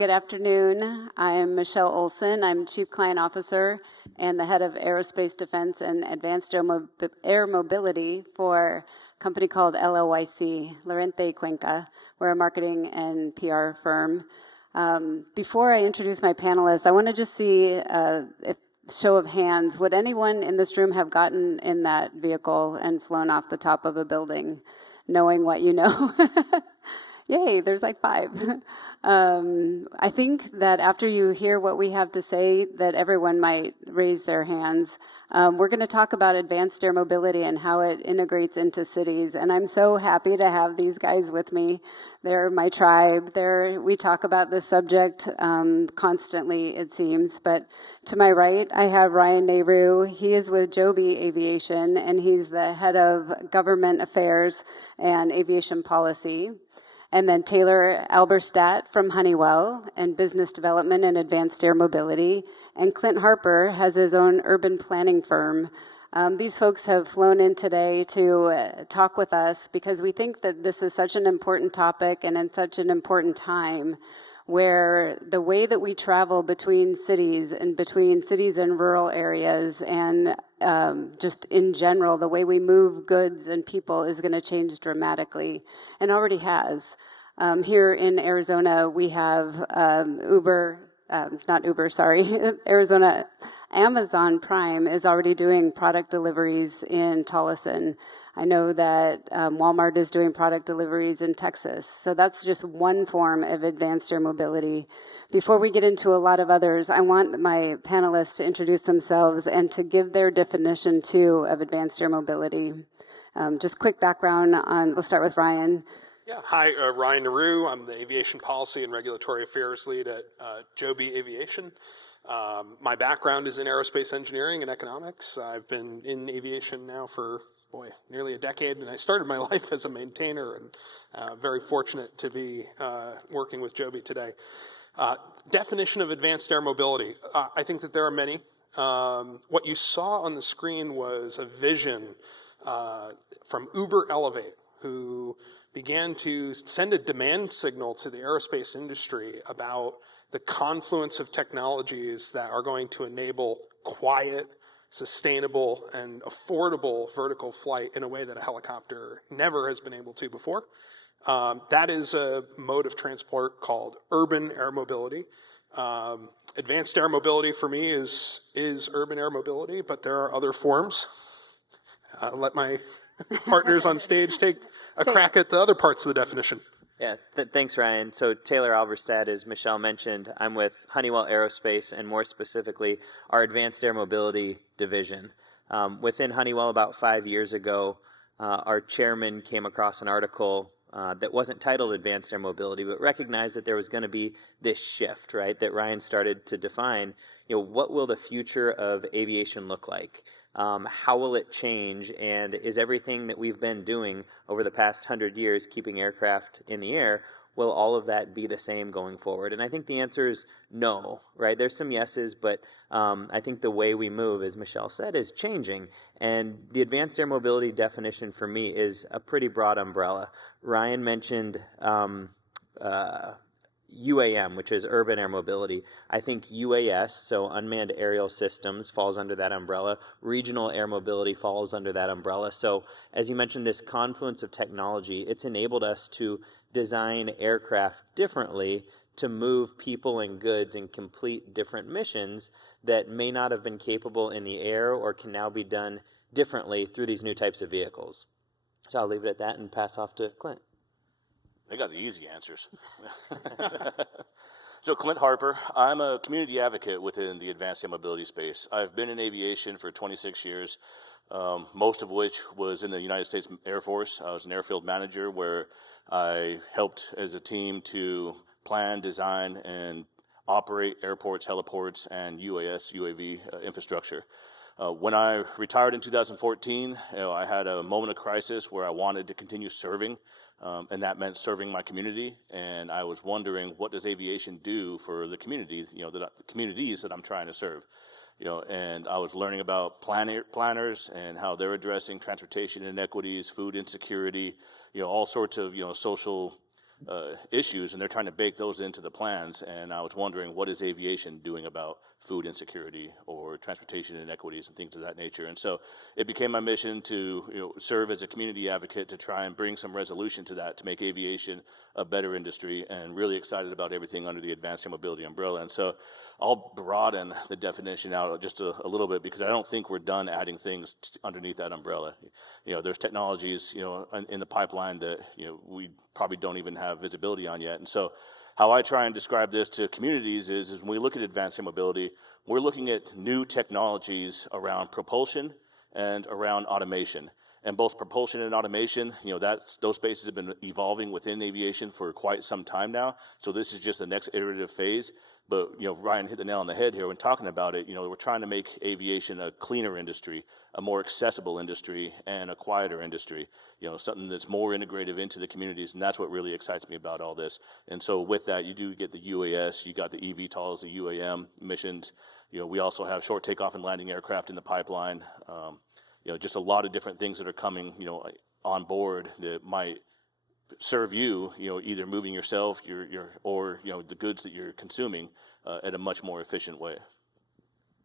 good afternoon. I'm Michelle Olson. I'm Chief Client Officer and the head of Aerospace Defense and Advanced Air Mobility for a company called LLYC, Lorente Cuenca. We're a marketing and PR firm. Before I introduce my panelists, I want to just see if show of hands, would anyone in this room have gotten in that vehicle and flown off the top of a building, knowing what you know? Yay, there's like 5. I think that after you hear what we have to say, that everyone might raise their hands. We're going to talk about advanced air mobility and how it integrates into cities, and I'm so happy to have these guys with me. They're my tribe. We talk about this subject constantly, it seems, but to my right, I have Ryan Naru. He is with Joby Aviation, and he's the head of government affairs and aviation policy. And then Taylor Alberstadt from Honeywell and Business Development and Advanced Air Mobility. And Clint Harper has his own urban planning firm. These folks have flown in today to talk with us because we think that this is such an important topic and in such an important time where the way that we travel between cities and rural areas and just in general, the way we move goods and people is going to change dramatically and already has. Here in Arizona, we have Arizona Amazon Prime is already doing product deliveries in Tolleson. I know that Walmart is doing product deliveries in Texas. So that's just one form of advanced air mobility. Before we get into a lot of others, I want my panelists to introduce themselves and to give their definition, too, of advanced air mobility. Just quick background we'll start with Ryan. Yeah, hi, Ryan Naru. I'm the Aviation Policy and Regulatory Affairs Lead at Joby Aviation. My background is in aerospace engineering and economics. I've been in aviation now for, nearly a decade, and I started my life as a maintainer, and very fortunate to be working with Joby today. Definition of advanced air mobility. I think that there are many. What you saw on the screen was a vision from Uber Elevate, who began to send a demand signal to the aerospace industry about the confluence of technologies that are going to enable quiet, sustainable, and affordable vertical flight in a way that a helicopter never has been able to before. That is a mode of transport called urban air mobility. Advanced air mobility for me is urban air mobility, but there are other forms. Let my partners on stage take a crack at the other parts of the definition. Yeah, thanks, Ryan. So Taylor Alberstadt, as Michelle mentioned, I'm with Honeywell Aerospace, and more specifically, our Advanced Air Mobility division. Within Honeywell, about 5 years ago, our chairman came across an article that wasn't titled Advanced Air Mobility, but recognized that there was going to be this shift, right, that Ryan started to define. What will the future of aviation look like? How will it change, and is everything that we've been doing over the past 100 years, keeping aircraft in the air, will all of that be the same going forward? And I think the answer is no, right? There's some yeses, but I think the way we move, as Michelle said, is changing. And the advanced air mobility definition for me is a pretty broad umbrella. Ryan mentioned UAM, which is urban air mobility. I think UAS, so unmanned aerial systems, falls under that umbrella. Regional air mobility falls under that umbrella. So as you mentioned, this confluence of technology, it's enabled us to design aircraft differently to move people and goods and complete different missions that may not have been capable in the air or can now be done differently through these new types of vehicles. So I'll leave it at that and pass off to Clint. They got the easy answers. So Clint Harper, I'm a community advocate within the advanced air mobility space. I've been in aviation for 26 years, most of which was in the United States Air Force. I was an airfield manager where I helped as a team to plan, design, and operate airports, heliports, and UAS, UAV infrastructure. When I retired in 2014, I had a moment of crisis where I wanted to continue serving. And that meant serving my community, and I was wondering, what does aviation do for the communities, the communities that I'm trying to serve, and I was learning about planners and how they're addressing transportation inequities, food insecurity, all sorts of, social issues, and they're trying to bake those into the plans. And I was wondering, what is aviation doing about food insecurity or transportation inequities and things of that nature? And so it became my mission to serve as a community advocate to try and bring some resolution to that, to make aviation a better industry, and really excited about everything under the advanced air mobility umbrella. And so I'll broaden the definition out just a little bit, because I don't think we're done adding things underneath that umbrella. There's technologies, in the pipeline that, we probably don't even have visibility on yet. And so how I try and describe this to communities is when we look at advanced air mobility, we're looking at new technologies around propulsion and around automation. And both propulsion and automation, those spaces have been evolving within aviation for quite some time now. So this is just the next iterative phase. But, Ryan hit the nail on the head here when talking about it. We're trying to make aviation a cleaner industry, a more accessible industry, and a quieter industry, something that's more integrative into the communities. And that's what really excites me about all this. And so with that, you do get the UAS, you got the eVTOLs, the UAM missions. We also have short takeoff and landing aircraft in the pipeline. Just a lot of different things that are coming, on board that might serve you, either moving yourself, or the goods that you're consuming at a much more efficient way.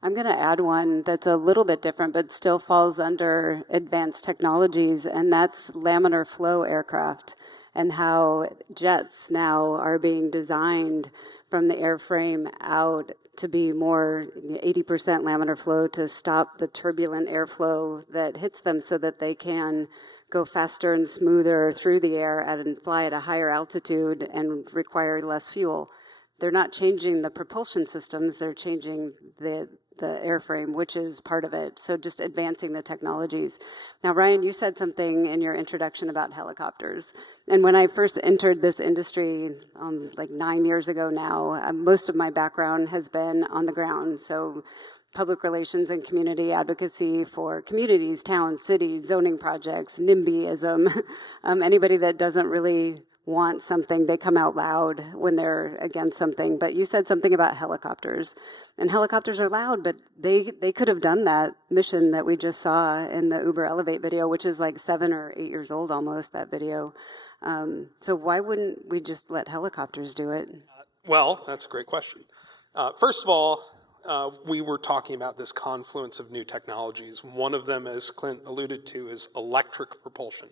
I'm going to add one that's a little bit different, but still falls under advanced technologies, and that's laminar flow aircraft, and how jets now are being designed from the airframe out to be more 80% laminar flow to stop the turbulent airflow that hits them, so that they can go faster and smoother through the air and fly at a higher altitude and require less fuel. They're not changing the propulsion systems, they're changing the airframe, which is part of it. So just advancing the technologies. Now, Ryan, you said something in your introduction about helicopters. And when I first entered this industry, like 9 years ago now, most of my background has been on the ground. So public relations and community advocacy for communities, towns, cities, zoning projects, NIMBYism. Anybody that doesn't really want something, they come out loud when they're against something. But you said something about helicopters. And helicopters are loud, but they could have done that mission that we just saw in the Uber Elevate video, which is like 7 or 8 years old almost, that video. So why wouldn't we just let helicopters do it? Well, that's a great question. First of all, we were talking about this confluence of new technologies. One of them, as Clint alluded to, is electric propulsion.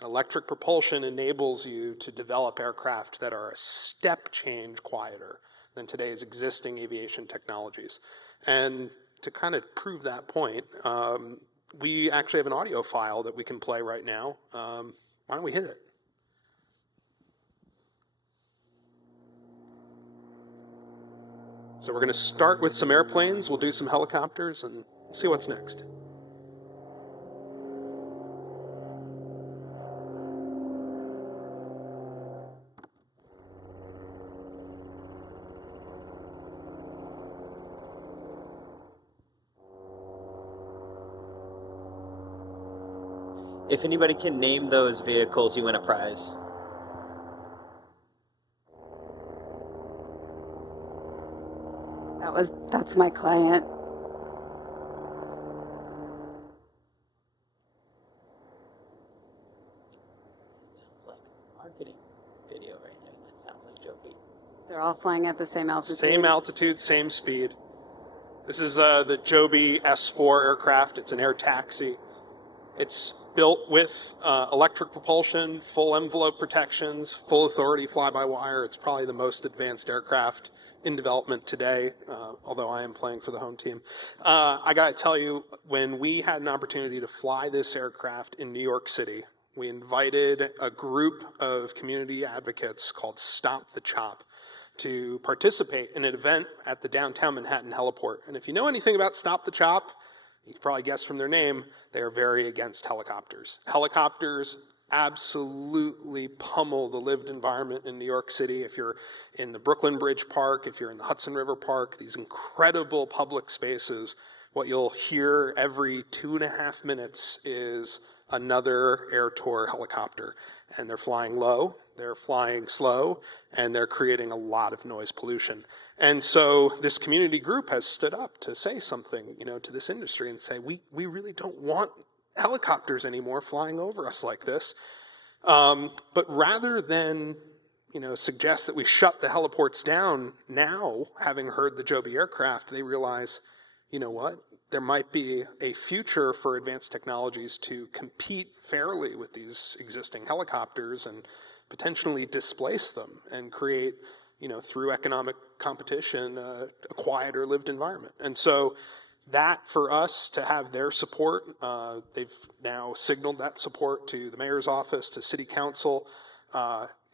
Electric propulsion enables you to develop aircraft that are a step change quieter than today's existing aviation technologies. And to kind of prove that point, we actually have an audio file that we can play right now. Why don't we hit it? So we're going to start with some airplanes, we'll do some helicopters, and see what's next. If anybody can name those vehicles, you win a prize. That's my client. Sounds like a marketing video right there. That sounds like Joby. They're all flying at the same altitude. Same altitude, same speed. This is the Joby S4 aircraft. It's an air taxi. It's built with electric propulsion, full envelope protections, full authority fly-by-wire. It's probably the most advanced aircraft in development today, although I am playing for the home team. I got to tell you, when we had an opportunity to fly this aircraft in New York City, we invited a group of community advocates called Stop the Chop to participate in an event at the downtown Manhattan heliport. And if you know anything about Stop the Chop, you can probably guess from their name, they are very against helicopters. Helicopters absolutely pummel the lived environment in New York City. If you're in the Brooklyn Bridge Park, if you're in the Hudson River Park, these incredible public spaces, what you'll hear every 2.5 minutes is another Air Tour helicopter. And they're flying low, they're flying slow, and they're creating a lot of noise pollution. And so this community group has stood up to say something, to this industry and say, we really don't want helicopters anymore flying over us like this. But rather than suggests that we shut the heliports down. Now, having heard the Joby aircraft, they realize, you know what? There might be a future for advanced technologies to compete fairly with these existing helicopters and potentially displace them and create, through economic competition, a quieter lived environment. And so that, for us to have their support, they've now signaled that support to the mayor's office, to city council,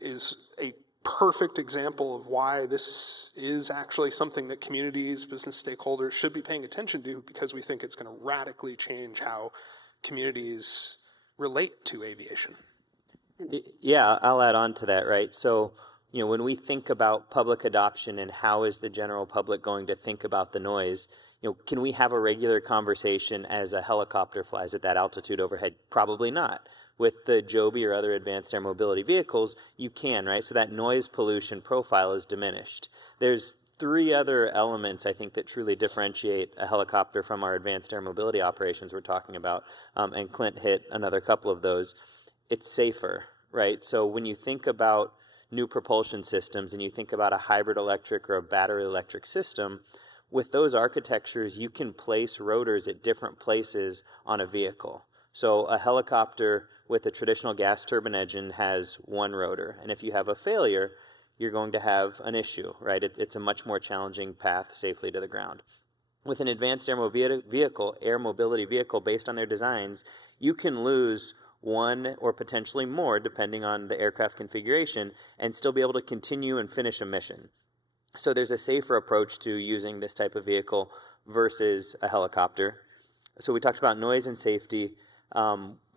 is a perfect example of why this is actually something that communities, business stakeholders should be paying attention to, because we think it's going to radically change how communities relate to aviation. Yeah, I'll add on to that, right? So, when we think about public adoption and how is the general public going to think about the noise, can we have a regular conversation as a helicopter flies at that altitude overhead? Probably not. With the Joby or other advanced air mobility vehicles, you can, right? So that noise pollution profile is diminished. There's 3 other elements, I think, that truly differentiate a helicopter from our advanced air mobility operations we're talking about, and Clint hit another couple of those. It's safer, right? So when you think about new propulsion systems and you think about a hybrid electric or a battery electric system, with those architectures, you can place rotors at different places on a vehicle. So a helicopter with a traditional gas turbine engine has 1 rotor, and if you have a failure, you're going to have an issue, right? It's a much more challenging path safely to the ground. With an advanced air mobility vehicle based on their designs, you can lose 1 or potentially more, depending on the aircraft configuration, and still be able to continue and finish a mission. So there's a safer approach to using this type of vehicle versus a helicopter. So we talked about noise and safety.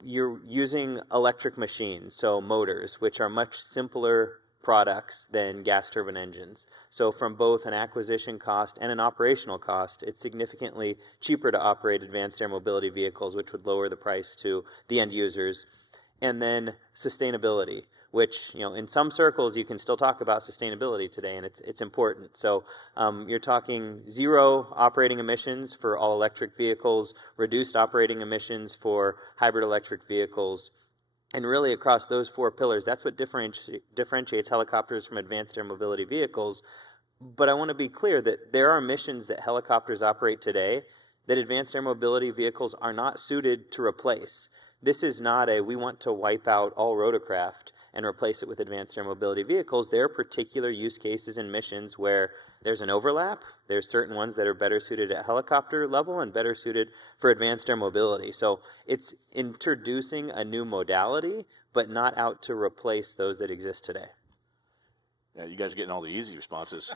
You're using electric machines, so motors, which are much simpler products than gas turbine engines. So from both an acquisition cost and an operational cost, it's significantly cheaper to operate advanced air mobility vehicles, which would lower the price to the end users. And then sustainability, which, in some circles you can still talk about sustainability today, and it's important. So you're talking 0 operating emissions for all electric vehicles, reduced operating emissions for hybrid electric vehicles, and really across those 4 pillars, that's what differentiates helicopters from advanced air mobility vehicles. But I want to be clear that there are missions that helicopters operate today that advanced air mobility vehicles are not suited to replace. This is not we want to wipe out all rotorcraft and replace it with advanced air mobility vehicles. There are particular use cases and missions where there's an overlap. There's certain ones that are better suited at helicopter level and better suited for advanced air mobility. So it's introducing a new modality, but not out to replace those that exist today. Yeah, you guys are getting all the easy responses.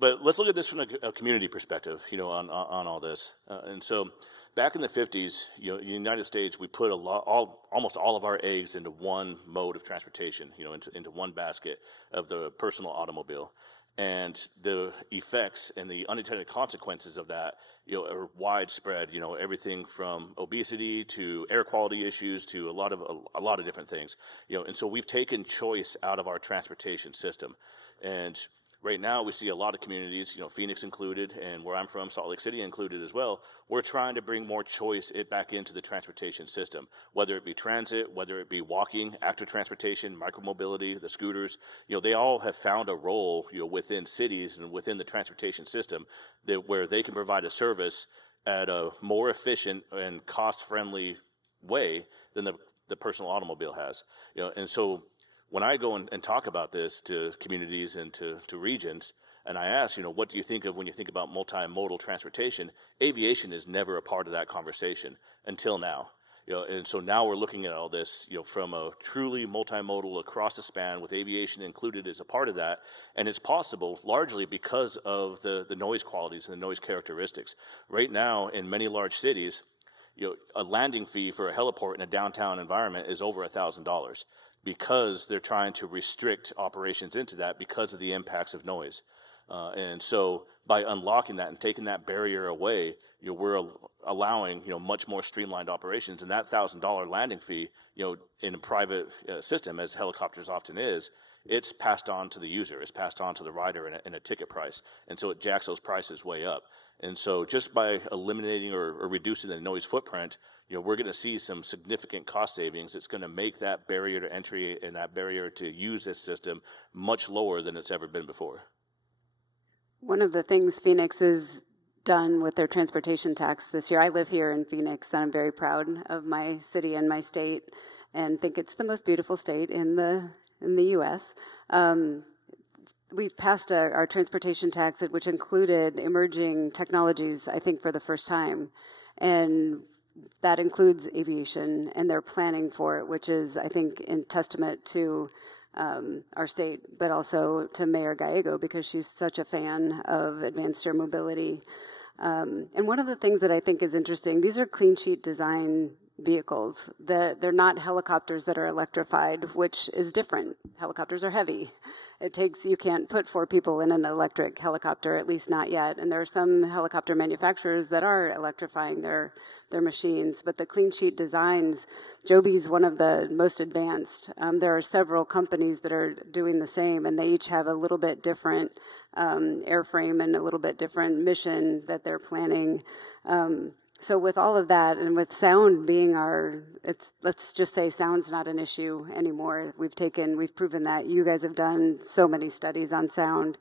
But let's look at this from a community perspective, on all this. And so back in the 50s, in the United States, we put almost all of our eggs into one mode of transportation, into one basket of the personal automobile. And the effects and the unintended consequences of that, are widespread. Everything from obesity to air quality issues to a lot of different things. And so we've taken choice out of our transportation system. And right now we see a lot of communities, Phoenix included, and where I'm from, Salt Lake City included as well. We're trying to bring more choice back into the transportation system, whether it be transit, whether it be walking, active transportation, micromobility, the scooters. They all have found a role, within cities and within the transportation system where they can provide a service at a more efficient and cost-friendly way than the personal automobile has. And so when I go and talk about this to communities and to regions, and I ask, what do you think of when you think about multimodal transportation? Aviation is never a part of that conversation until now. And so now we're looking at all this, from a truly multimodal across the span with aviation included as a part of that. And it's possible largely because of the noise qualities and the noise characteristics. Right now in many large cities, a landing fee for a heliport in a downtown environment is over $1,000. Because they're trying to restrict operations into that because of the impacts of noise. And so by unlocking that and taking that barrier away, we're allowing, much more streamlined operations. And that $1,000 landing fee, in a private system, as helicopters often is, it's passed on to the user. It's passed on to the rider in a ticket price. And so it jacks those prices way up. And so just by eliminating or reducing the noise footprint, we're going to see some significant cost savings. It's going to make that barrier to entry and that barrier to use this system much lower than it's ever been before. One of the things Phoenix has done with their transportation tax this year, I live here in Phoenix, and I'm very proud of my city and my state, and think it's the most beautiful state in the U.S. We've passed our transportation tax, which included emerging technologies, I think, for the first time, and that includes aviation, and they're planning for it, which is, I think, in testament to our state, but also to Mayor Gallego, because she's such a fan of advanced air mobility. And one of the things that I think is interesting, these are clean sheet design vehicles. They're not helicopters that are electrified, which is different. Helicopters are heavy. You can't put 4 people in an electric helicopter, at least not yet. And there are some helicopter manufacturers that are electrifying their machines. But the clean sheet designs, Joby's one of the most advanced. There are several companies that are doing the same, and they each have a little bit different airframe and a little bit different mission that they're planning. So with all of that, and with sound being let's just say sound's not an issue anymore. We've proven that. You guys have done so many studies on sound.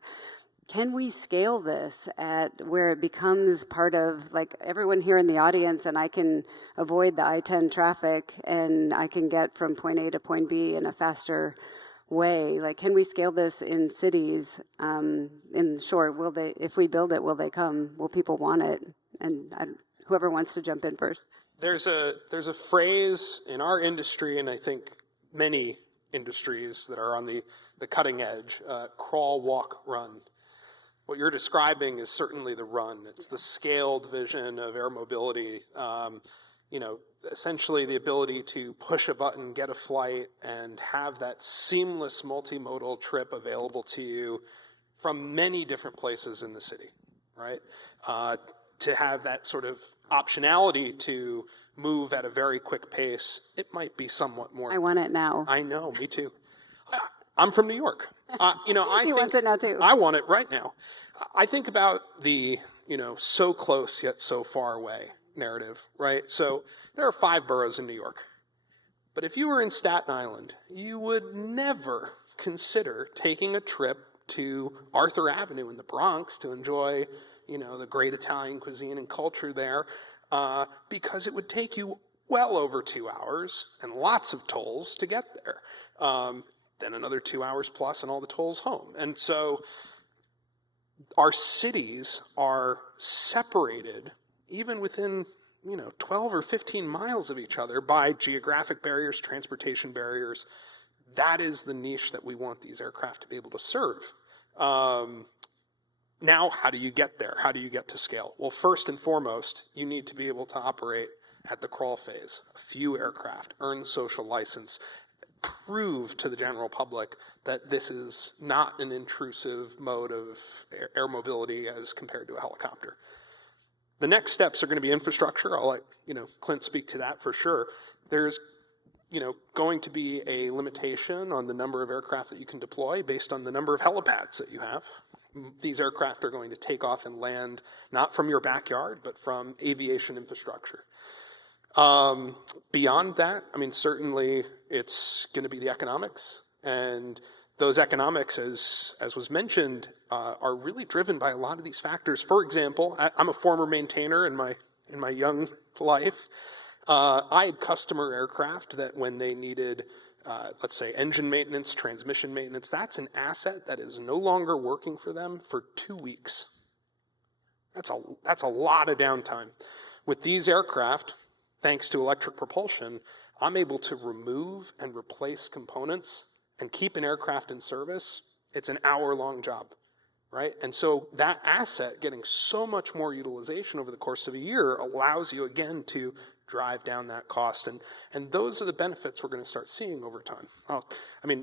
Can we scale this at where it becomes part of, like, everyone here in the audience, and I can avoid the I-10 traffic, and I can get from point A to point B in a faster way? Like, can we scale this in cities? In short, if we build it, will they come? Will people want it? And whoever wants to jump in first. There's a phrase in our industry, and I think many industries that are on the cutting edge, crawl, walk, run. What you're describing is certainly the run. It's the scaled vision of air mobility. Essentially the ability to push a button, get a flight, and have that seamless multimodal trip available to you from many different places in the city, right? To have that sort of optionality to move at a very quick pace, it might be somewhat more. I want it now. I know, me too. I'm from New York. He wants it now too. I want it right now. I think about the, so close yet so far away narrative, right? So there are 5 boroughs in New York. But if you were in Staten Island, you would never consider taking a trip to Arthur Avenue in the Bronx to enjoy the great Italian cuisine and culture there, because it would take you well over 2 hours and lots of tolls to get there. Then another 2 hours plus and all the tolls home. And so our cities are separated even within 12 or 15 miles of each other by geographic barriers, transportation barriers. That is the niche that we want these aircraft to be able to serve. Now, how do you get there? How do you get to scale? Well, first and foremost, you need to be able to operate at the crawl phase. A few aircraft, earn the social license, prove to the general public that this is not an intrusive mode of air mobility as compared to a helicopter. The next steps are going to be infrastructure. I'll let Clint speak to that for sure. There's going to be a limitation on the number of aircraft that you can deploy based on the number of helipads that you have. These aircraft are going to take off and land not from your backyard, but from aviation infrastructure. Beyond that, certainly it's going to be the economics, and those economics, as was mentioned, are really driven by a lot of these factors. For example, I'm a former maintainer in my young life. I had customer aircraft that when they needed, let's say, engine maintenance, transmission maintenance, that's an asset that is no longer working for them for 2 weeks. That's a lot of downtime. With these aircraft, thanks to electric propulsion, I'm able to remove and replace components and keep an aircraft in service. It's an hour-long job, right? And so that asset getting so much more utilization over the course of a year allows you, again, to drive down that cost. And those are the benefits we're going to start seeing over time.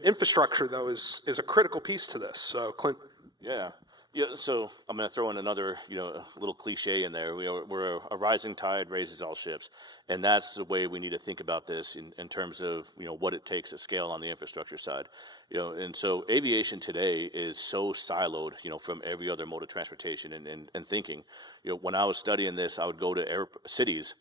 Infrastructure, though, is a critical piece to this. So, Clint. Yeah. Yeah, so I'm going to throw in another, little cliche in there. We're a rising tide raises all ships, and that's the way we need to think about this in terms of what it takes to scale on the infrastructure side. And so aviation today is so siloed, from every other mode of transportation and thinking. When I was studying this, I would go to cities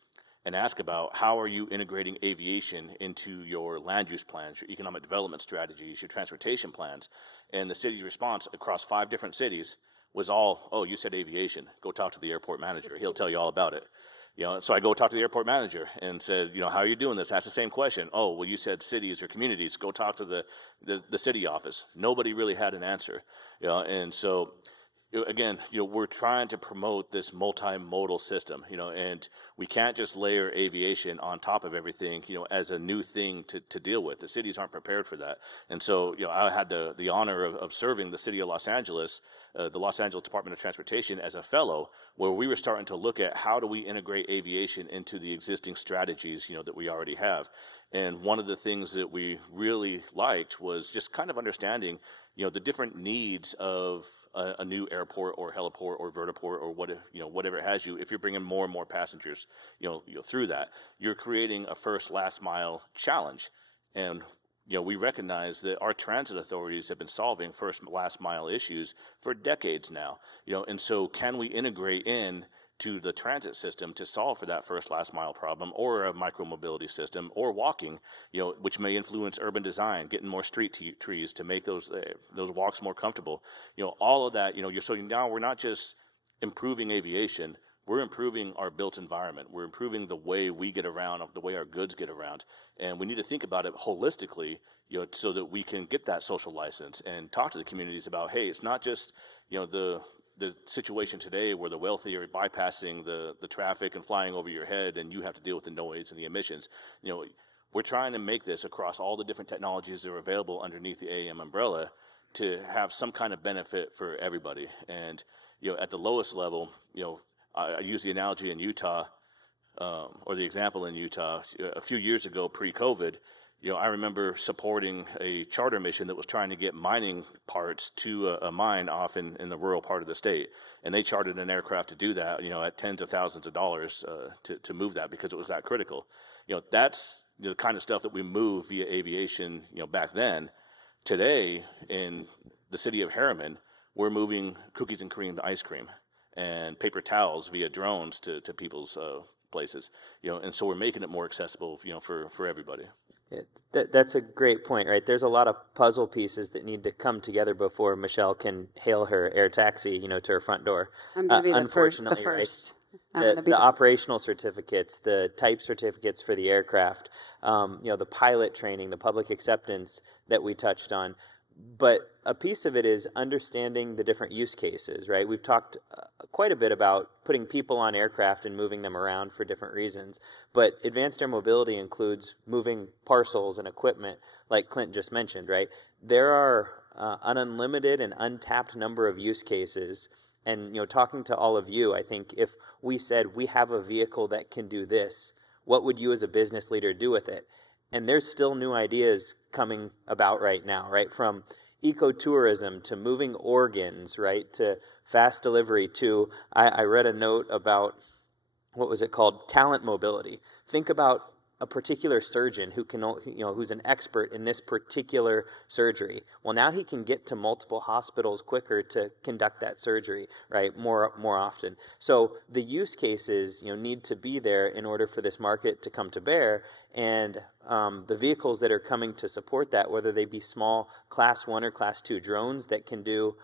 and ask about how are you integrating aviation into your land use plans, your economic development strategies, your transportation plans. And the city's response across 5 different cities was all, oh, you said aviation. Go talk to the airport manager. He'll tell you all about it. So I go talk to the airport manager and said, how are you doing this? Ask the same question. Oh, well, you said cities or communities. Go talk to the city office. Nobody really had an answer. And so again, we're trying to promote this multimodal system, and we can't just layer aviation on top of everything, as a new thing to deal with. The cities aren't prepared for that. And so, I had the honor of serving the city of Los Angeles, the Los Angeles Department of Transportation as a fellow, where we were starting to look at how do we integrate aviation into the existing strategies, that we already have. And one of the things that we really liked was just kind of understanding, the different needs of a new airport or heliport or vertiport or whatever it has you. If you're bringing more and more passengers, through that, you're creating a first last mile challenge. And we recognize that our transit authorities have been solving first last mile issues for decades now. And so can we integrate in to the transit system to solve for that first last mile problem, or a micromobility system, or walking, which may influence urban design, getting more street trees to make those walks more comfortable. All of that, so now we're not just improving aviation, we're improving our built environment. We're improving the way we get around, the way our goods get around. And we need to think about it holistically, so that we can get that social license and talk to the communities about, hey, it's not just, the situation today where the wealthy are bypassing the traffic and flying over your head, and you have to deal with the noise and the emissions. We're trying to make this across all the different technologies that are available underneath the AAM umbrella to have some kind of benefit for everybody. And, at the lowest level, I use the analogy in Utah, or the example in Utah. A few years ago, pre-COVID, I remember supporting a charter mission that was trying to get mining parts to a mine off in the rural part of the state. And they chartered an aircraft to do that, at tens of thousands of dollars to move that, because it was that critical. That's the kind of stuff that we move via aviation, back then. Today, in the city of Harriman, we're moving cookies and cream to ice cream and paper towels via drones to people's places. And so we're making it more accessible, for everybody. That's a great point, right? There's a lot of puzzle pieces that need to come together before Michelle can hail her air taxi, to her front door. I'm going to be the first. Right? The operational certificates, the type certificates for the aircraft, the pilot training, the public acceptance that we touched on. But a piece of it is understanding the different use cases, right? We've talked quite a bit about putting people on aircraft and moving them around for different reasons. But advanced air mobility includes moving parcels and equipment, like Clint just mentioned, right? There are an unlimited and untapped number of use cases. And, talking to all of you, I think if we said we have a vehicle that can do this, what would you as a business leader do with it? And there's still new ideas coming about right now, right? From ecotourism to moving organs, right? To fast delivery to, I read a note about, what was it called? Talent mobility. Think about a particular surgeon who can, who's an expert in this particular surgery. Well, now he can get to multiple hospitals quicker to conduct that surgery, right? More often. So the use cases, need to be there in order for this market to come to bear. And the vehicles that are coming to support that, whether they be small class 1 or class 2 drones that can do,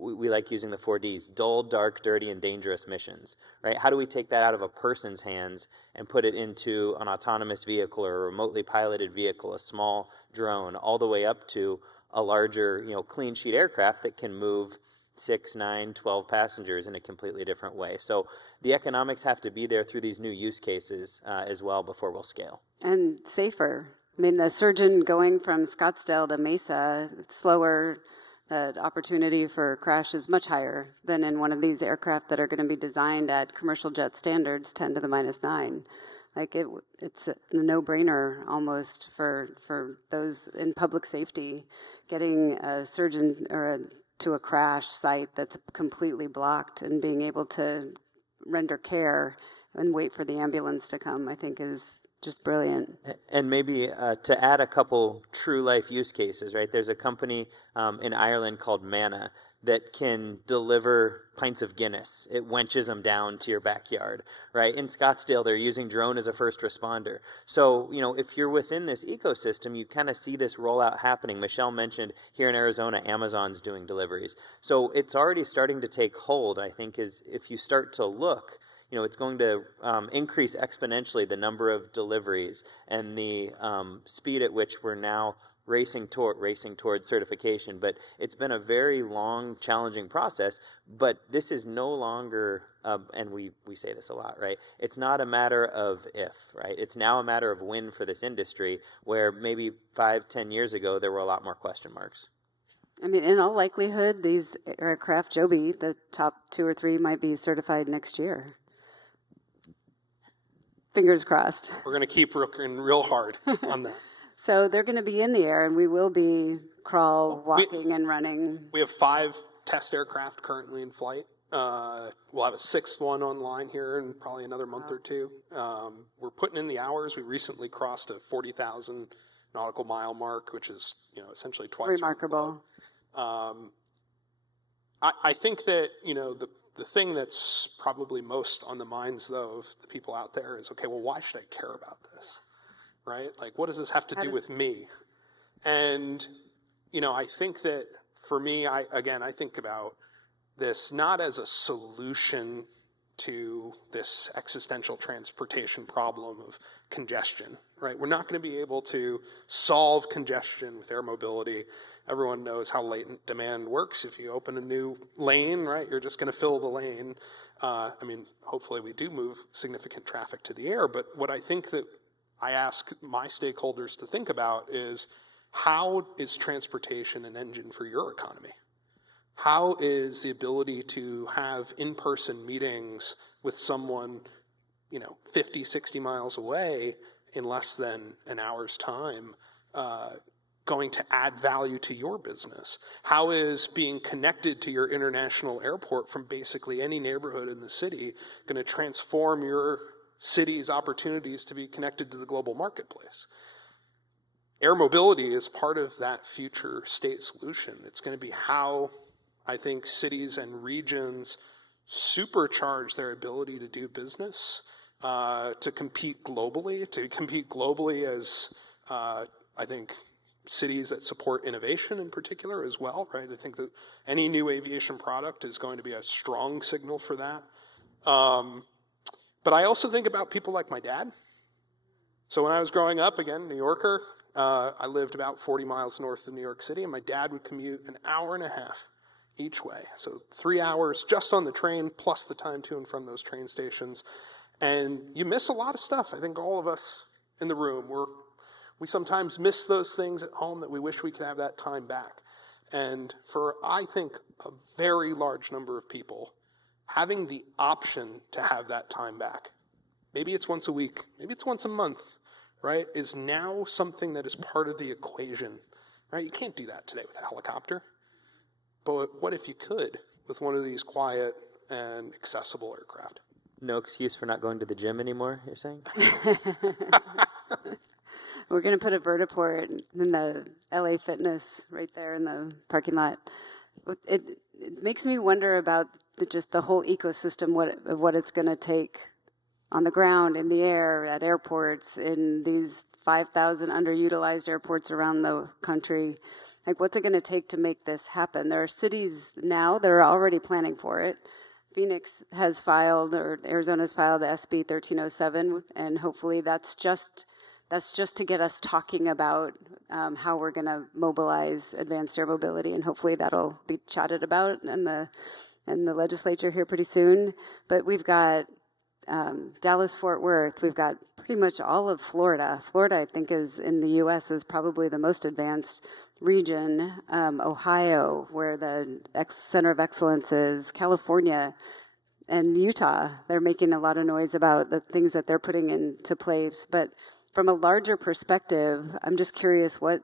we like using the 4Ds, dull, dark, dirty, and dangerous missions, right? How do we take that out of a person's hands and put it into an autonomous vehicle or a remotely piloted vehicle, a small drone, all the way up to a larger, clean sheet aircraft that can move 6, 9, 12 passengers in a completely different way. So the economics have to be there through these new use cases as well before we'll scale. And safer. I mean, the surgeon going from Scottsdale to Mesa, it's slower. The opportunity for crash is much higher than in one of these aircraft that are going to be designed at commercial jet standards, 10 to the minus 9. Like it's a no-brainer almost for those in public safety, getting a surgeon or a to a crash site that's completely blocked, and being able to render care and wait for the ambulance to come, I think is just brilliant. And maybe to add a couple true life use cases, right? There's a company in Ireland called Manna that can deliver pints of Guinness. It wenches them down to your backyard, right? In Scottsdale, they're using drone as a first responder. So, if you're within this ecosystem, you kind of see this rollout happening. Michelle mentioned here in Arizona, Amazon's doing deliveries. So it's already starting to take hold, I think, is if you start to look, it's going to increase exponentially the number of deliveries and the speed at which we're now racing toward certification. But it's been a very long, challenging process. But this is no longer, and we say this a lot, right? It's not a matter of if, right? It's now a matter of when for this industry, where maybe 5-10 years ago there were a lot more question marks. I mean, in all likelihood, these aircraft, Joby, the top 2 or 3 might be certified next year. Fingers crossed. We're going to keep working real hard on that. So they're going to be in the air, and we will be crawl, walking, and running. We have 5 test aircraft currently in flight. We'll have a 6th one online here in probably another month or 2. We're putting in the hours. We recently crossed a 40,000 nautical mile mark, which is essentially twice. Remarkable. I think that the thing that's probably most on the minds, though, of the people out there is, okay, well, why should I care about this, right? Like, what does this have to do with me? And, I think that for me, I think about this not as a solution to this existential transportation problem of congestion, right? We're not going to be able to solve congestion with air mobility. Everyone knows how latent demand works. If you open a new lane, right, you're just going to fill the lane. Hopefully we do move significant traffic to the air, but what I think that I ask my stakeholders to think about is, how is transportation an engine for your economy? How is the ability to have in-person meetings with someone, 50, 60 miles away in less than an hour's time, going to add value to your business? How is being connected to your international airport from basically any neighborhood in the city going to transform your city's opportunities to be connected to the global marketplace? Air mobility is part of that future state solution. It's going to be how I think cities and regions supercharge their ability to do business, to compete globally as, I think, cities that support innovation in particular as well, right? I think that any new aviation product is going to be a strong signal for that. But I also think about people like my dad. So when I was growing up, again, New Yorker, I lived about 40 miles north of New York City, and my dad would commute an hour and a half each way. So 3 hours just on the train, plus the time to and from those train stations. And you miss a lot of stuff. I think all of us in the room, we sometimes miss those things at home that we wish we could have that time back. And for, I think, a very large number of people, having the option to have that time back, maybe it's once a week, maybe it's once a month, right, is now something that is part of the equation, right? You can't do that today with a helicopter. But what if you could with one of these quiet and accessible aircraft? No excuse for not going to the gym anymore, you're saying? We're going to put a vertiport in the LA Fitness right there in the parking lot. It makes me wonder about just the whole ecosystem of what it's going to take on the ground, in the air, at airports, in these 5,000 underutilized airports around the country. Like, what's it going to take to make this happen? There are cities now that are already planning for it. Phoenix has filed, or Arizona's filed the SB 1307, and hopefully that's just to get us talking about how we're going to mobilize advanced air mobility, and hopefully that'll be chatted about in the legislature here pretty soon. But we've got Dallas-Fort Worth. We've got pretty much all of Florida. Florida, I think, is in the U.S. is probably the most advanced region. Ohio, where the Center of Excellence is. California and Utah. They're making a lot of noise about the things that they're putting into place. But from a larger perspective, I'm just curious, what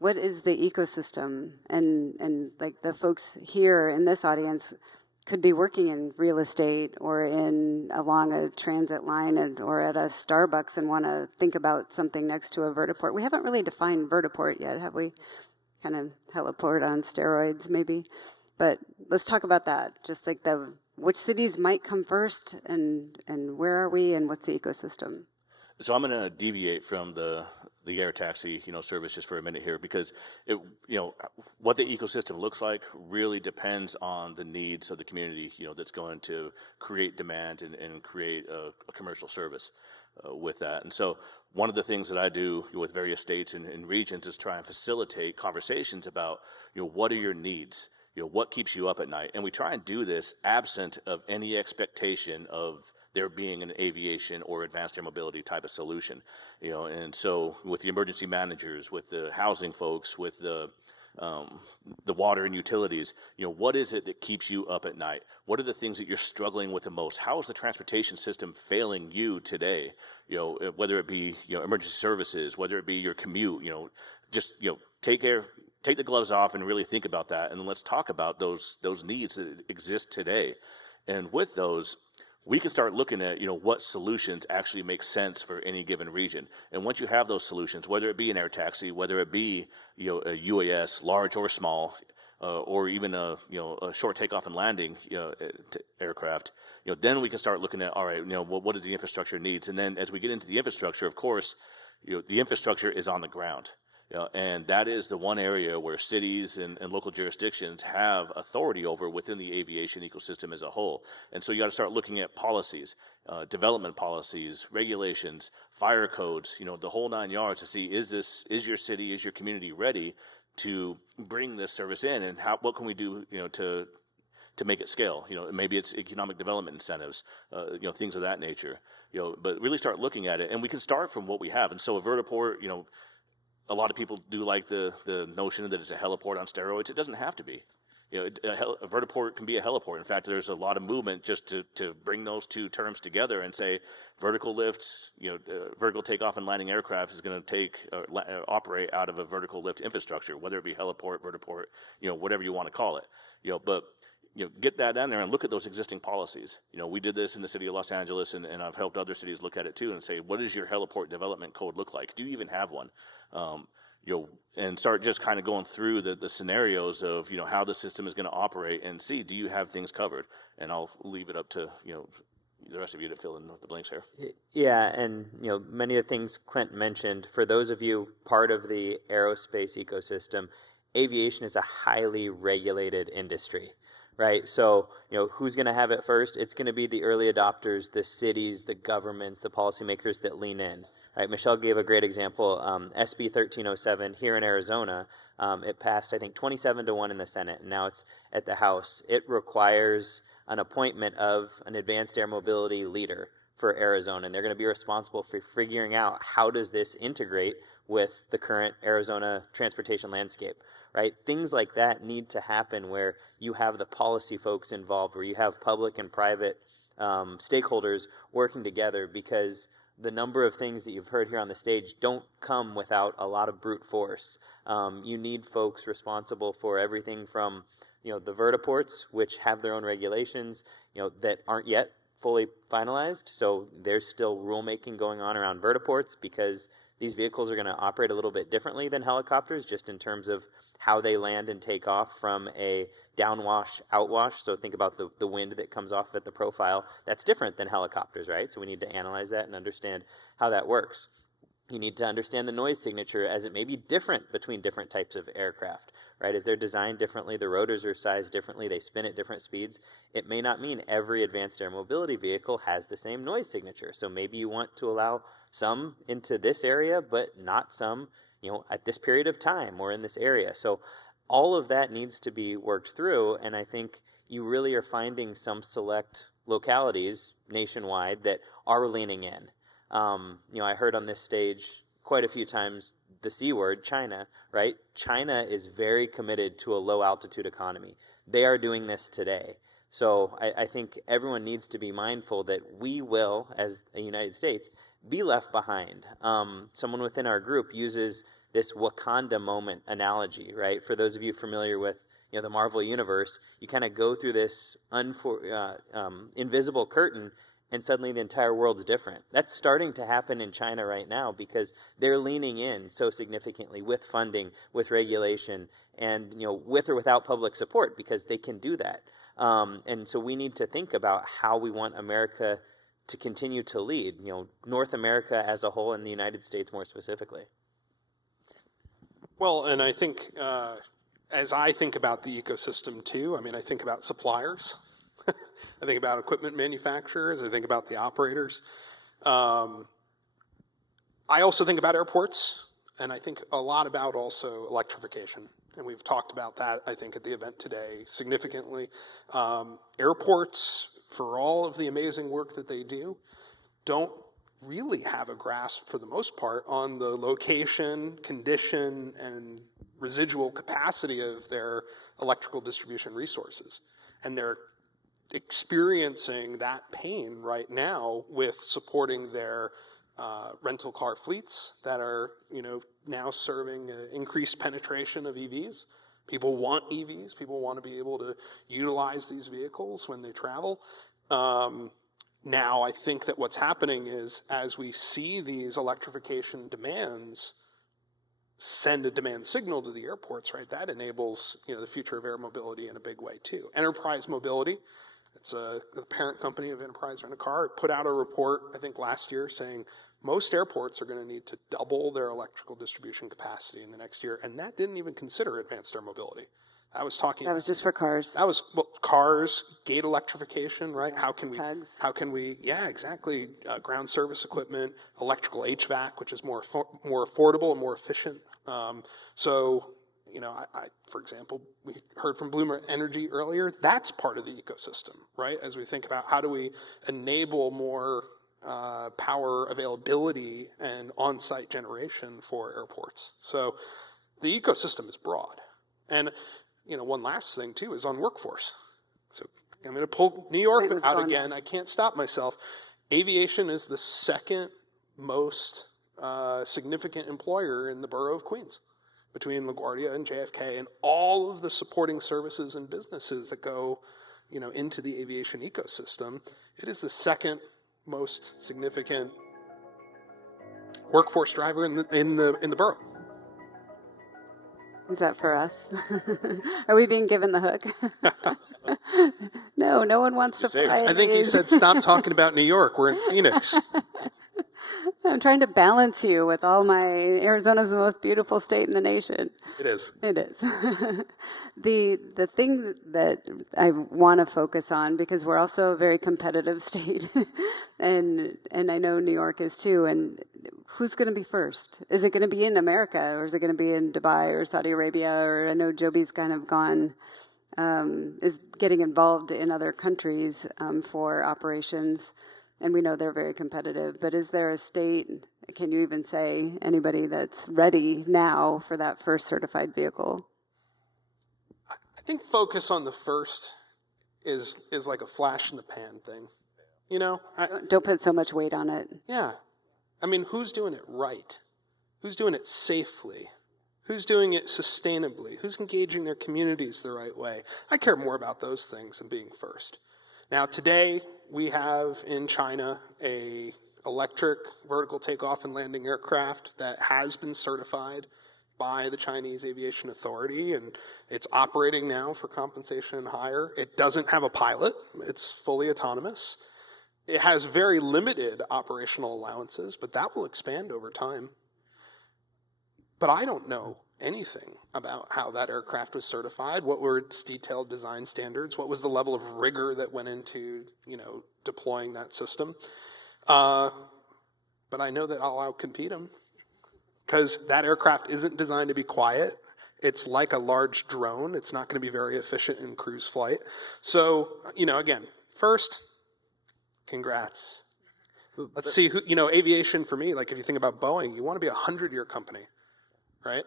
what is the ecosystem? And like the folks here in this audience could be working in real estate or along a transit line or at a Starbucks and want to think about something next to a vertiport. We haven't really defined vertiport yet, have we? Kind of heliport on steroids, maybe. But let's talk about that. Just like which cities might come first, and where are we, and what's the ecosystem? So I'm going to deviate from the air taxi, service just for a minute here, because what the ecosystem looks like really depends on the needs of the community, that's going to create demand and create a commercial service with that. And so one of the things that I do with various states and regions is try and facilitate conversations about, what are your needs? What keeps you up at night? And we try and do this absent of any expectation of there being an aviation or advanced air mobility type of solution, and so with the emergency managers, with the housing folks, with the water and utilities, what is it that keeps you up at night? What are the things that you're struggling with the most? How is the transportation system failing you today? Whether it be, emergency services, whether it be your commute, just, take the gloves off and really think about that. And let's talk about those needs that exist today. And with those, we can start looking at, what solutions actually make sense for any given region. And once you have those solutions, whether it be an air taxi, whether it be, a UAS, large or small, or even a short takeoff and landing, aircraft, then we can start looking at, all right, what does the infrastructure needs? And then as we get into the infrastructure, of course, the infrastructure is on the ground. And that is the one area where cities and local jurisdictions have authority over within the aviation ecosystem as a whole. And so you got to start looking at policies, development policies, regulations, fire codes, the whole 9 yards to see, is your city, is your community ready to bring this service in, and what can we do, to make it scale? Maybe it's economic development incentives, things of that nature. But really start looking at it, and we can start from what we have. And so a vertiport, a lot of people do like the notion that it's a heliport on steroids. It doesn't have to be. A vertiport can be a heliport. In fact, there's a lot of movement just to bring those two terms together and say vertical lifts, vertical takeoff and landing aircraft is going to operate out of a vertical lift infrastructure, whether it be heliport, vertiport, whatever you want to call it. But get that down there and look at those existing policies. We did this in the city of Los Angeles, and I've helped other cities look at it too and say, what does your heliport development code look like? Do you even have one? And start just kind of going through the scenarios of, how the system is going to operate and see, do you have things covered? And I'll leave it up to, the rest of you to fill in the blanks here. Yeah, and many of the things Clint mentioned, for those of you part of the aerospace ecosystem, aviation is a highly regulated industry. Right, so who's going to have it first? It's going to be the early adopters, the cities, the governments, the policymakers that lean in. Right, Michelle gave a great example. SB 1307 here in Arizona, it passed I think 27-1 in the Senate, and now it's at the House. It requires an appointment of an advanced air mobility leader for Arizona, and they're going to be responsible for figuring out how does this integrate with the current Arizona transportation landscape. Right? Things like that need to happen where you have the policy folks involved, where you have public and private stakeholders working together, because the number of things that you've heard here on the stage don't come without a lot of brute force. You need folks responsible for everything from, the vertiports, which have their own regulations, that aren't yet fully finalized. So there's still rulemaking going on around vertiports, because these vehicles are going to operate a little bit differently than helicopters, just in terms of how they land and take off from a downwash, outwash. So think about the wind that comes off at the profile. That's different than helicopters, right? So we need to analyze that and understand how that works. You need to understand the noise signature, as it may be different between different types of aircraft, right? As they're designed differently, the rotors are sized differently, they spin at different speeds. It may not mean every advanced air mobility vehicle has the same noise signature. So maybe you want to allow some into this area, but not some, at this period of time or in this area. So all of that needs to be worked through, and I think you really are finding some select localities nationwide that are leaning in. I heard on this stage quite a few times the C word, China, right? China is very committed to a low altitude economy. They are doing this today. So I think everyone needs to be mindful that we will, as a United States, be left behind. Someone within our group uses this Wakanda moment analogy, right? For those of you familiar with the Marvel Universe, you kind of go through this invisible curtain, and suddenly the entire world's different. That's starting to happen in China right now because they're leaning in so significantly with funding, with regulation, and with or without public support, because they can do that. And so we need to think about how we want America to continue to lead, North America as a whole and the United States more specifically. Well, and I think as I think about the ecosystem too, I think about suppliers. I think about equipment manufacturers. I think about the operators. I also think about airports, and I think a lot about also electrification. And we've talked about that, I think, at the event today significantly. Airports, for all of the amazing work that they do, don't really have a grasp, for the most part, on the location, condition, and residual capacity of their electrical distribution resources. And they're experiencing that pain right now with supporting their rental car fleets that are, now serving increased penetration of EVs. People want EVs. People want to be able to utilize these vehicles when they travel. Now, I think that what's happening is, as we see these electrification demands send a demand signal to the airports, right, that enables, the future of air mobility in a big way too. Enterprise Mobility, it's the parent company of Enterprise Rent-A-Car, put out a report, I think last year, saying most airports are going to need to double their electrical distribution capacity in the next year, and that didn't even consider advanced air mobility. That was just for cars. That was cars, gate electrification, right? How can we? Tugs. How can we? Yeah, exactly. Ground service equipment, electrical HVAC, which is more affordable and more efficient. For example, we heard from Bloom Energy earlier. That's part of the ecosystem, right? As we think about how do we enable more power availability and on-site generation for airports. So the ecosystem is broad. And one last thing too is on workforce. So I'm going to pull New York out again. I can't stop myself. Aviation is the second most significant employer in the borough of Queens, between LaGuardia and JFK, and all of the supporting services and businesses that go, into the aviation ecosystem. It is the second most significant workforce driver in the borough. Is that for us? Are we being given the hook? No one wants to fly. I think you said stop talking about New York. We're in Phoenix. I'm trying to balance you with all my Arizona's the most beautiful state in the nation. It is. It is. The thing that I want to focus on, because we're also a very competitive state, and I know New York is too, and who's going to be first? Is it going to be in America, or is it going to be in Dubai or Saudi Arabia? Or I know Joby's kind of is getting involved in other countries for operations. And we know they're very competitive, but is there a state, can you even say anybody that's ready now for that first certified vehicle? I think focus on the first is like a flash in the pan thing. Don't put so much weight on it. Yeah. Who's doing it right? Who's doing it safely? Who's doing it sustainably? Who's engaging their communities the right way? I care more about those things than being first. Now, today, we have in China a electric vertical takeoff and landing aircraft that has been certified by the Chinese Aviation Authority, and it's operating now for compensation and hire. It doesn't have a pilot. It's fully autonomous. It has very limited operational allowances, but that will expand over time. But I don't know anything about how that aircraft was certified, what were its detailed design standards, what was the level of rigor that went into, deploying that system. But I know that I'll outcompete them, because that aircraft isn't designed to be quiet. It's like a large drone. It's not going to be very efficient in cruise flight. So, again, first, congrats. Let's see who, aviation for me, like if you think about Boeing, you want to be a 100-year company, right?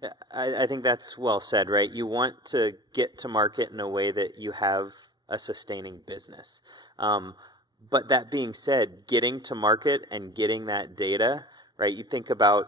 Yeah, I think that's well said, right? You want to get to market in a way that you have a sustaining business. But that being said, getting to market and getting that data, right? You think about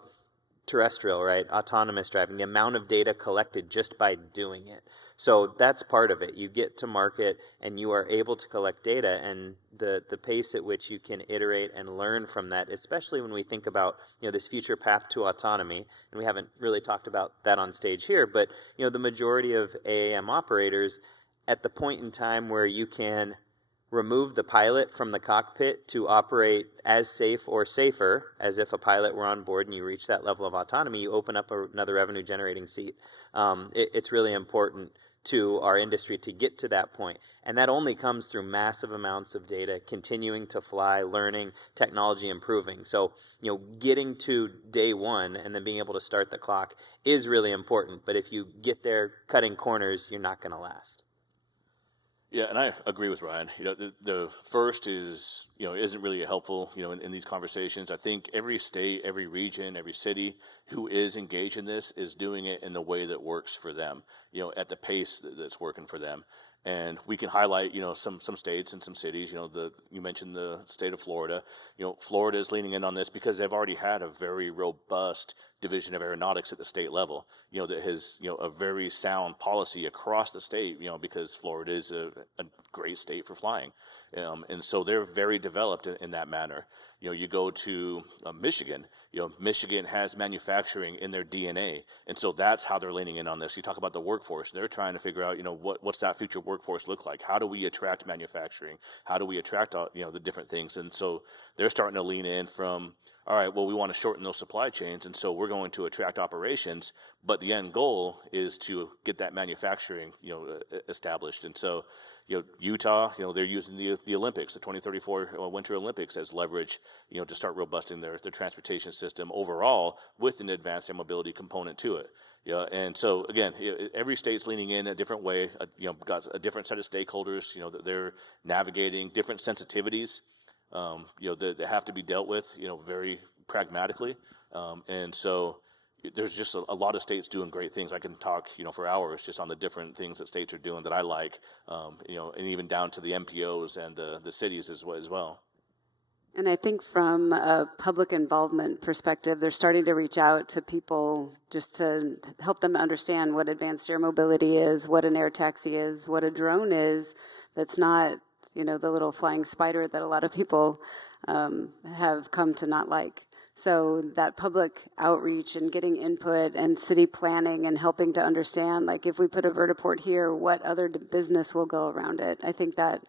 terrestrial, right? Autonomous driving, the amount of data collected just by doing it. So that's part of it. You get to market and you are able to collect data, and the pace at which you can iterate and learn from that, especially when we think about, this future path to autonomy, and we haven't really talked about that on stage here, but, the majority of AAM operators, at the point in time where you can remove the pilot from the cockpit to operate as safe or safer as if a pilot were on board and you reach that level of autonomy, you open up another revenue generating seat. It's really important to our industry to get to that point. And that only comes through massive amounts of data, continuing to fly, learning, technology improving. So, getting to day one and then being able to start the clock is really important. But if you get there cutting corners, you're not going to last. Yeah, and I agree with Ryan. The first is, isn't really helpful, in these conversations. I think every state, every region, every city who is engaged in this is doing it in the way that works for them, at the pace that's working for them. And we can highlight, some states and some cities. You mentioned the state of Florida. Florida is leaning in on this because they've already had a very robust division of aeronautics at the state level. That has a very sound policy across the state. Because Florida is a great state for flying, and so they're very developed in that manner. You go to Michigan. Michigan has manufacturing in their DNA, and so that's how they're leaning in on this. You talk about the workforce; they're trying to figure out, what's that future workforce look like? How do we attract manufacturing? How do we attract, the different things? And so they're starting to lean in from, all right, well, we want to shorten those supply chains, and so we're going to attract operations, but the end goal is to get that manufacturing, established. And so, Utah, they're using the Olympics, the 2034 Winter Olympics as leverage, to start robusting their transportation system overall with an advanced air mobility component to it. And so again, every state's leaning in a different way. Got a different set of stakeholders. That they're navigating different sensitivities. That have to be dealt with. Very pragmatically. And so there's just a lot of states doing great things. I can talk, for hours just on the different things that states are doing that I like, and even down to the MPOs and the cities as well. And I think from a public involvement perspective, they're starting to reach out to people just to help them understand what advanced air mobility is, what an air taxi is, what a drone is. That's not, the little flying spider that a lot of people have come to not like. So that public outreach and getting input and city planning and helping to understand, like if we put a vertiport here, what other business will go around it? I think that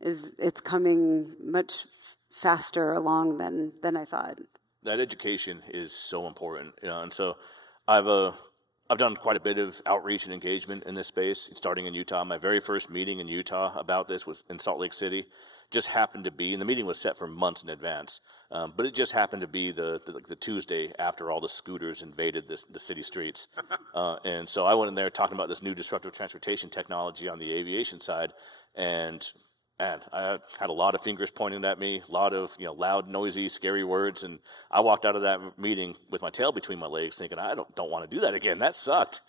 it's coming much faster along than I thought. That education is so important, and so I've done quite a bit of outreach and engagement in this space, starting in Utah. My very first meeting in Utah about this was in Salt Lake City. Just happened to be, and the meeting was set for months in advance, but it just happened to be the Tuesday after all the scooters invaded the city streets. And so I went in there talking about this new disruptive transportation technology on the aviation side, and I had a lot of fingers pointing at me, a lot of loud, noisy, scary words, and I walked out of that meeting with my tail between my legs, thinking I don't want to do that again. That sucked.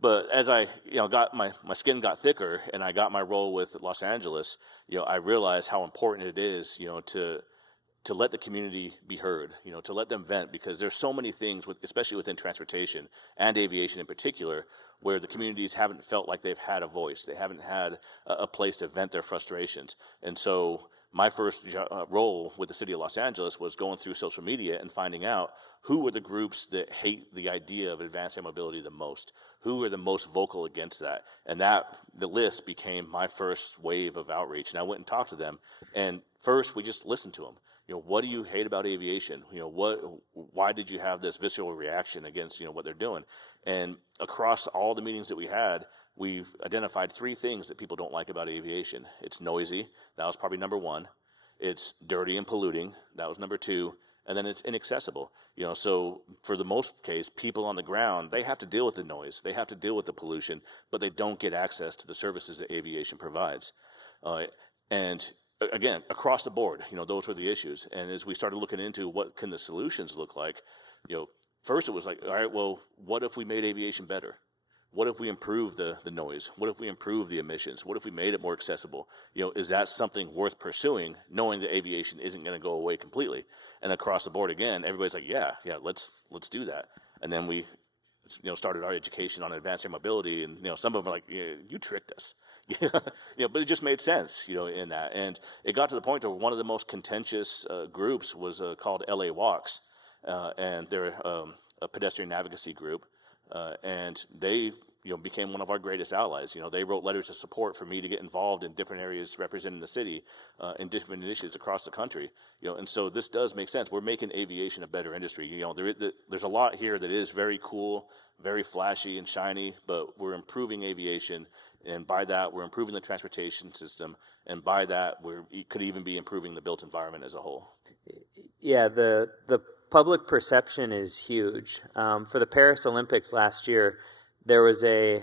But as I got my skin got thicker, and I got my role with Los Angeles, I realized how important it is to let the community be heard, to let them vent, because there's so many things, especially within transportation and aviation in particular, where the communities haven't felt like they've had a voice. They haven't had a place to vent their frustrations. And so my first role with the city of Los Angeles was going through social media and finding out who were the groups that hate the idea of advanced air mobility the most, who are the most vocal against that. And the list became my first wave of outreach. And I went and talked to them. And first, we just listened to them. What do you hate about aviation? Why did you have this visceral reaction against, what they're doing? And across all the meetings that we had, we've identified three things that people don't like about aviation. It's noisy. That was probably number one. It's dirty and polluting. That was number two. And then it's inaccessible. So for the most case, people on the ground, they have to deal with the noise. They have to deal with the pollution, but they don't get access to the services that aviation provides. And again, across the board, those were the issues. And as we started looking into what can the solutions look like, first it was like, all right, well, what if we made aviation better? what if we improve the noise? What if we improve the emissions? What if we made it more accessible? Is that something worth pursuing, knowing that aviation isn't going to go away completely? And across the board again, everybody's like, yeah, let's do that. And then we, started our education on advanced air mobility, and some of them are like, yeah, you tricked us. But it just made sense, in that. And it got to the point where one of the most contentious groups was called LA Walks, and they're a pedestrian advocacy group. And they, became one of our greatest allies. They wrote letters of support for me to get involved in different areas representing the city, in different initiatives across the country. And so this does make sense. We're making aviation a better industry. There's a lot here that is very cool, very flashy and shiny, but we're improving aviation, and by that we're improving the transportation system, and by that we could even be improving the built environment as a whole. Yeah, the public perception is huge. For the Paris Olympics last year, there was a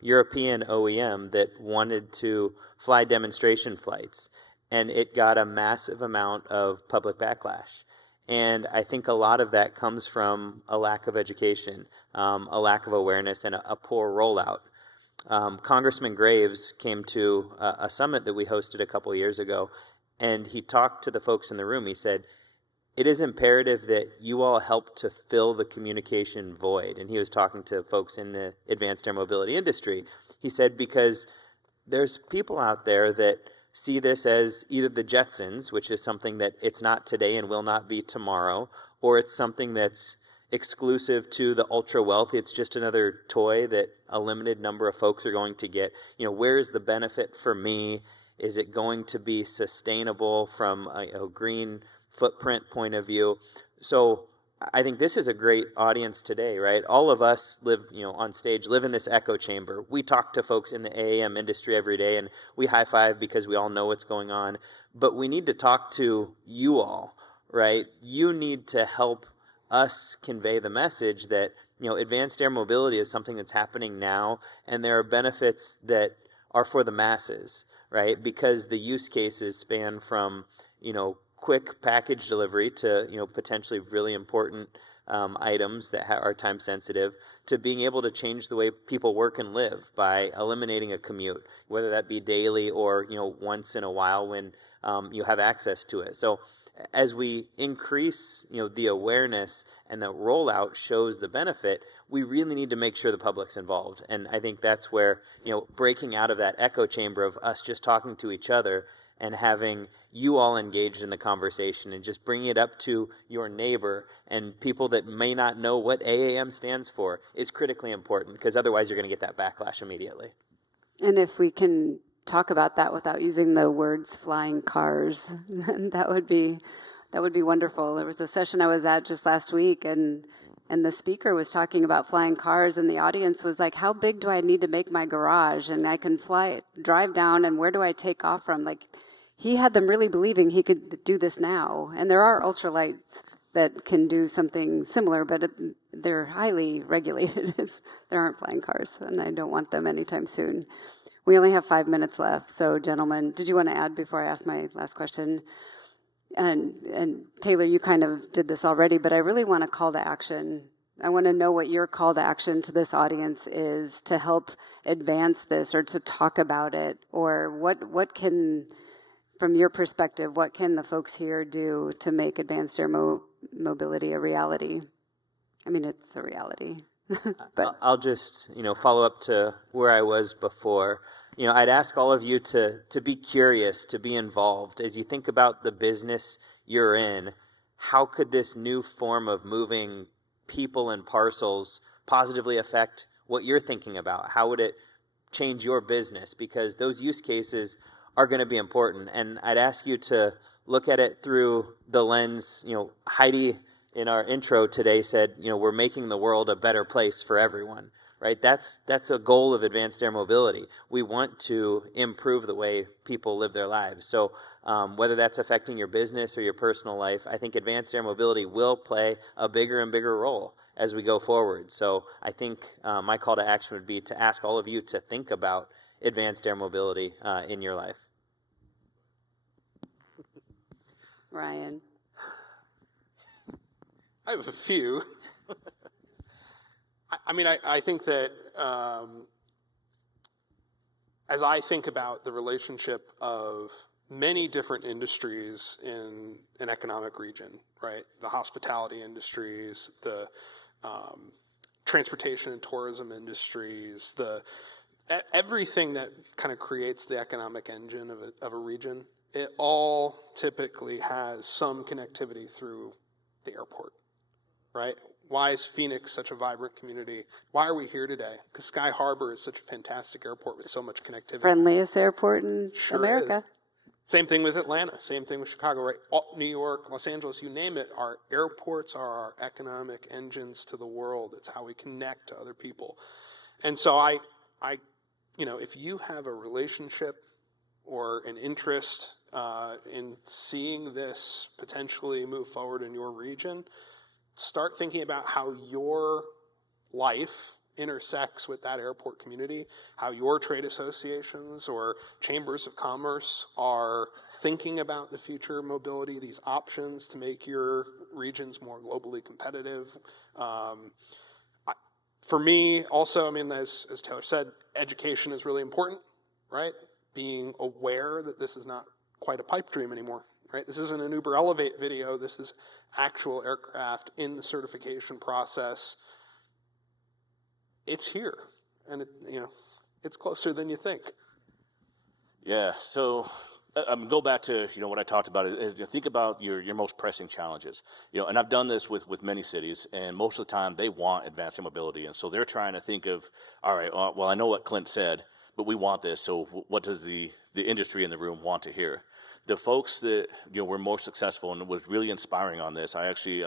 European OEM that wanted to fly demonstration flights, and it got a massive amount of public backlash. And I think a lot of that comes from a lack of education, a lack of awareness, and a poor rollout. Congressman Graves came to a summit that we hosted a couple years ago, and he talked to the folks in the room. He said, it is imperative that you all help to fill the communication void. And he was talking to folks in the advanced air mobility industry. He said, because there's people out there that see this as either the Jetsons, which is something that it's not today and will not be tomorrow, or it's something that's exclusive to the ultra wealthy. It's just another toy that a limited number of folks are going to get. Where's the benefit for me? Is it going to be sustainable from a green footprint point of view? So I think this is a great audience today, right? All of us live, on stage, live in this echo chamber. We talk to folks in the AAM industry every day, and we high five because we all know what's going on. But we need to talk to you all, right? You need to help us convey the message that, advanced air mobility is something that's happening now, and there are benefits that are for the masses, right? Because the use cases span from, quick package delivery to, potentially really important items that are time sensitive, to being able to change the way people work and live by eliminating a commute, whether that be daily or, once in a while when you have access to it. So as we increase, the awareness and the rollout shows the benefit, we really need to make sure the public's involved. And I think that's where, breaking out of that echo chamber of us just talking to each other and having you all engaged in the conversation and just bringing it up to your neighbor and people that may not know what AAM stands for is critically important, because otherwise you're going to get that backlash immediately. And if we can talk about that without using the words flying cars, that would be wonderful. There was a session I was at just last week, and the speaker was talking about flying cars, and the audience was like, how big do I need to make my garage? And I can drive down, and where do I take off from? Like, he had them really believing he could do this now. And there are ultralights that can do something similar, but they're highly regulated. There aren't flying cars, and I don't want them anytime soon. We only have 5 minutes left. So, gentlemen, did you want to add before I ask my last question? And Taylor, you kind of did this already, but I really want a call to action. I want to know what your call to action to this audience is to help advance this or to talk about it, or what can, from your perspective, what can the folks here do to make advanced air mobility a reality? I mean, it's a reality. But I'll just, follow up to where I was before. I'd ask all of you to be curious, to be involved. As you think about the business you're in, how could this new form of moving people and parcels positively affect what you're thinking about? How would it change your business? Because those use cases are going to be important. And I'd ask you to look at it through the lens, Heidi in our intro today said, we're making the world a better place for everyone, right? That's a goal of advanced air mobility. We want to improve the way people live their lives. So whether that's affecting your business or your personal life, I think advanced air mobility will play a bigger and bigger role as we go forward. So I think my call to action would be to ask all of you to think about advanced air mobility in your life. Ryan. I have a few. I think that as I think about the relationship of many different industries in an economic region, right? The hospitality industries, the transportation and tourism industries, everything that kind of creates the economic engine of a region, it all typically has some connectivity through the airport, right? Why is Phoenix such a vibrant community? Why are we here today? Because Sky Harbor is such a fantastic airport with so much connectivity. Friendliest airport in America. Is. Same thing with Atlanta. Same thing with Chicago, right? New York, Los Angeles, you name it. Our airports are our economic engines to the world. It's how we connect to other people. And so if you have a relationship or an interest in seeing this potentially move forward in your region, start thinking about how your life intersects with that airport community, how your trade associations or chambers of commerce are thinking about the future mobility, these options to make your regions more globally competitive. For me, also, as Taylor said, education is really important, right? Being aware that this is not quite a pipe dream anymore, right? This isn't an Uber Elevate video. This is actual aircraft in the certification process. It's here, and it's closer than you think. Yeah. So go back to what I talked about. Think about your most pressing challenges. And I've done this with many cities, and most of the time they want advanced air mobility, and so they're trying to think of, all right, well, I know what Clint said, but we want this. So what does the industry in the room want to hear? The folks that were most successful and was really inspiring on this, I actually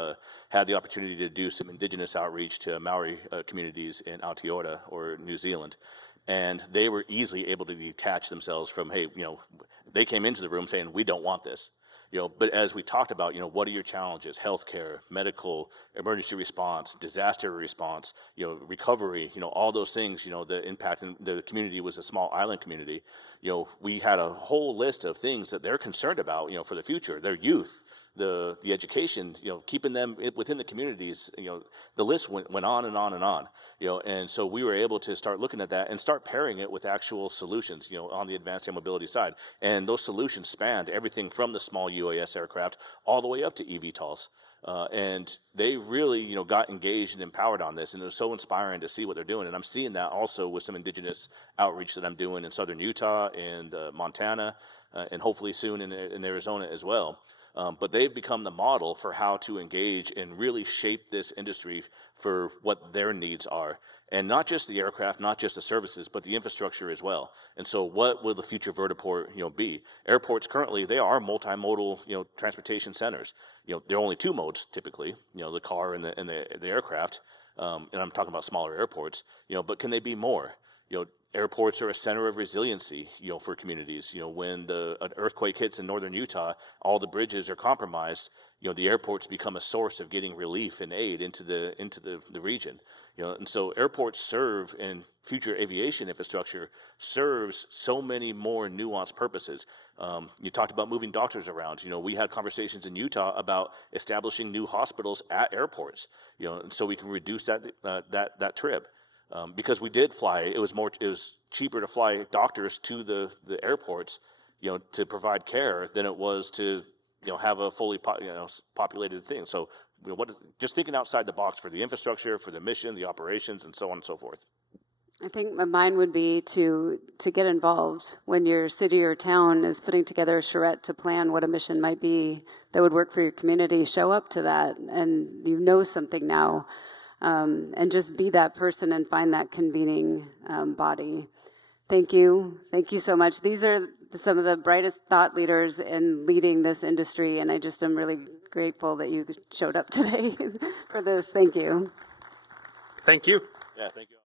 had the opportunity to do some indigenous outreach to Maori communities in Aotearoa or New Zealand, and they were easily able to detach themselves from, hey, they came into the room saying, we don't want this. But as we talked about, what are your challenges? Healthcare, medical, emergency response, disaster response, recovery, all those things, the impact in the community was a small island community. We had a whole list of things that they're concerned about, for the future, their youth, the education, keeping them within the communities, the list went on and on and on, and so we were able to start looking at that and start pairing it with actual solutions, on the advanced air mobility side. And those solutions spanned everything from the small UAS aircraft all the way up to eVTOLs. And they really, got engaged and empowered on this, and it was so inspiring to see what they're doing. And I'm seeing that also with some indigenous outreach that I'm doing in southern Utah and Montana, and hopefully soon in Arizona as well. But they've become the model for how to engage and really shape this industry for what their needs are. And not just the aircraft, not just the services, but the infrastructure as well. And so what will the future vertiport, be? Airports currently, they are multimodal, transportation centers. There are only two modes typically, the car and the aircraft. And I'm talking about smaller airports, but can they be more? Airports are a center of resiliency, for communities. When an earthquake hits in northern Utah, all the bridges are compromised. The airports become a source of getting relief and aid into the region. And so airports serve, and future aviation infrastructure serves so many more nuanced purposes. You talked about moving doctors around. We had conversations in Utah about establishing new hospitals at airports. And so we can reduce that trip. Because we did fly, it was cheaper to fly doctors to the airports, to provide care than it was to, have a fully populated thing. So, just thinking outside the box for the infrastructure, for the mission, the operations, and so on and so forth. I think mine would be to get involved when your city or town is putting together a charrette to plan what a mission might be that would work for your community. Show up to that, and something now. And just be that person and find that convening body. Thank you. Thank you so much. These are some of the brightest thought leaders in leading this industry, and I just am really grateful that you showed up today for this. Thank you. Thank you. Yeah, thank you.